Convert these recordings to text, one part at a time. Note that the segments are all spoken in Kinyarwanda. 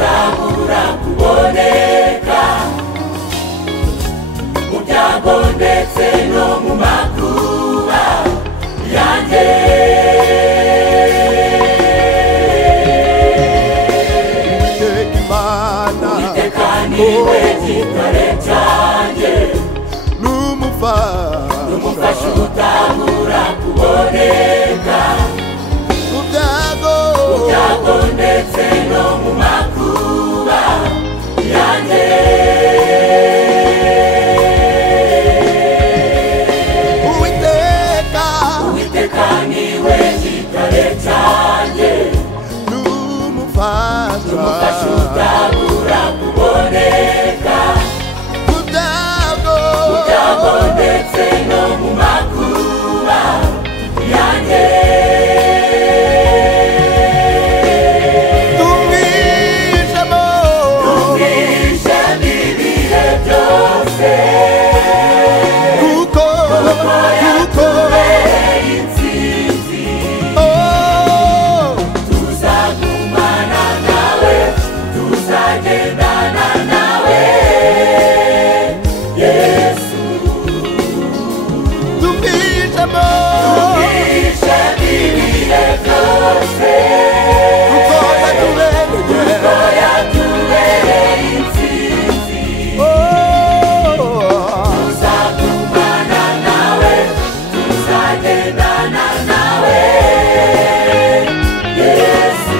utabura kuboneka mu byago ndetse no mu makuba yanjye. Uwiteka niwe gitare cyanjye, n'umufasha utabura kuboneka mu byago ndetse no mu makuba yanjye. Uwiteka niwe gitare cyanjye, n'umufasha utabura kuboneka mu byago ndetse no mu makuba yanjye. Tumwishemo ibihe byose, kuko yatubereye intsinzi. Tuzagumana nawe, tuzagendana nawe, Yesu. Tumwishemo ibihe byose, kuko yatubereye intsinzi. Tuzagumana nawe, tuzagendana nawe, Yesu.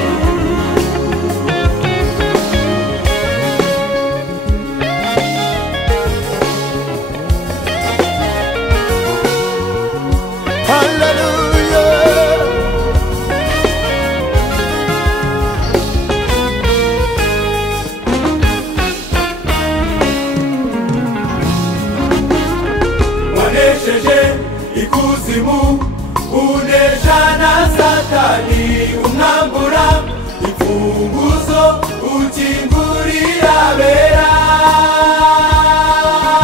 Wanesheje ikuzimu, unesha na Satani, umwambura imfunguzo, ukingurira abera.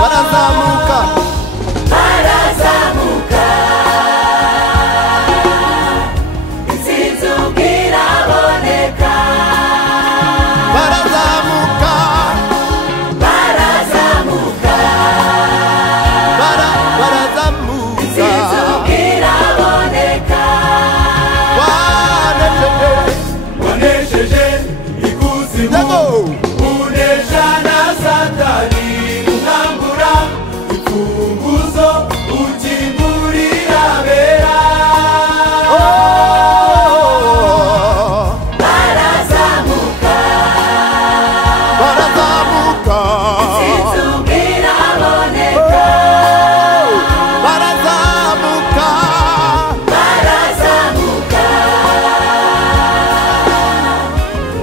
Barazamuka intsinzi ubwiraboneka. Barazamuka intsinzi ubwiraboneka. Wanesheje ikuzimu, unesha na Satani, umwambura imfunguzo, ukingurira abera. Barazamuka intsinzi ubwiraboneka. Barazamuka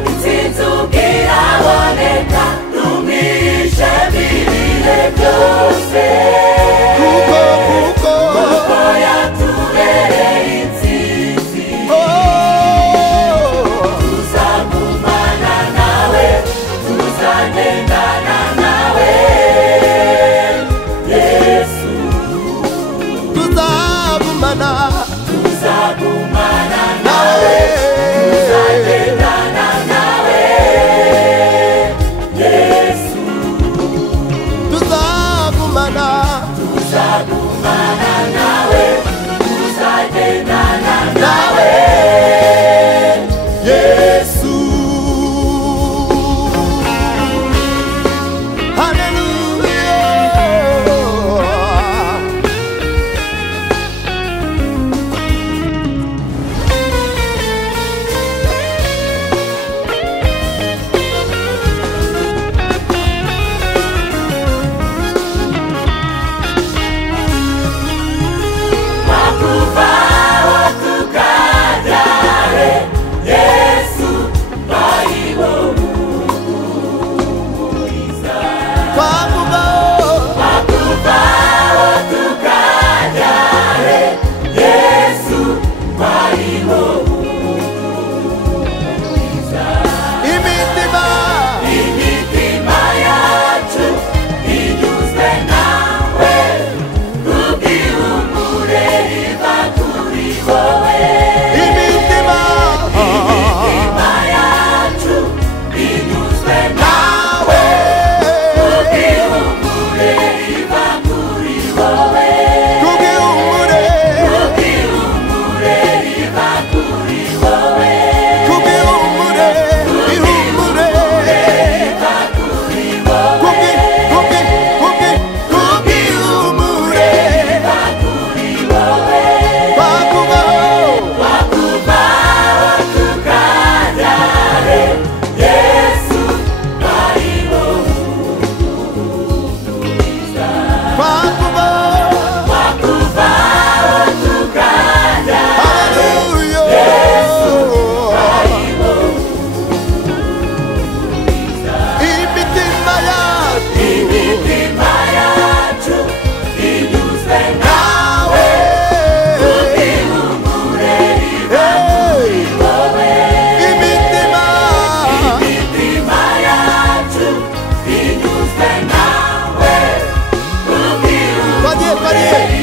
intsinzi ubwiraboneka. Tumwishemo ibihe byose, kuko yatubereye intsinzi. Tuzagumana nawe, tuzagendana nawe, Yesu. Tuzagumana nawe, tuzagendana nawe, Yesu. Tuzagumana nawe, tuzagendana nawe, Yesu. Hallelujah. bariyeri